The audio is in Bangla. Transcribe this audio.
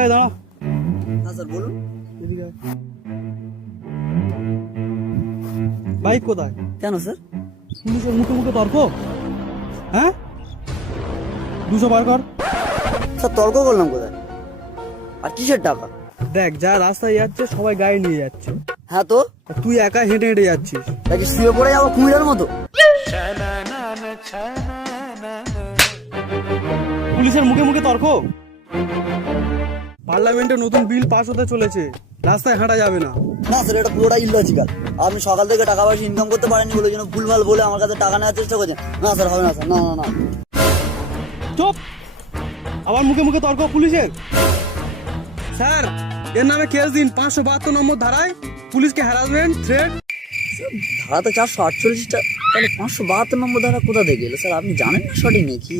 এই দাঁড়াও। হ্যাঁ স্যার বলুন। এদিকে আয়। বাইক কোথায়? কেন স্যার? পুলিশের মুখে মুখে তর্ক। হ্যাঁ, 200 বার কর। স্যার তর্ক করলাম কোথায়? আর কিসের টাকা? দেখ, যা রাস্তায় যাচ্ছে সবাই গাড়ি নিয়ে যাচ্ছে, হ্যাঁ তো আর তুই একা হেঁটে হেঁটে যাচ্ছিস। তাকে শুয়ে পড়ে যাবো কুমিরের মতো? পুলিশের মুখে মুখে তর্ক। পার্লামেন্টে নতুন বিল পাস হতে চলেছে, রাস্তায় হাঁটা যাবে না। না স্যার, এটা পুরোটা ইললজিক্যাল। আপনি সকাল থেকে টাকা পয়সা ইনকাম করতে পারেননি বলে যেন ভুলভাল বলে আমার কাছে টাকা নেওয়ার চেষ্টা করছেন। না স্যার, হবে না স্যার, না না না। চুপ! আবার মুখে মুখে তর্ক পুলিশের। স্যার, এর নামে কেস দিন 572 নম্বর ধারায়, পুলিশকে হ্যারাসমেন্ট থ্রেট। ধারা তো 448টা, তাহলে 572 নম্বর ধারা কোথা থেকে এলো স্যার? আপনি জানেন না সঠিক নাকি?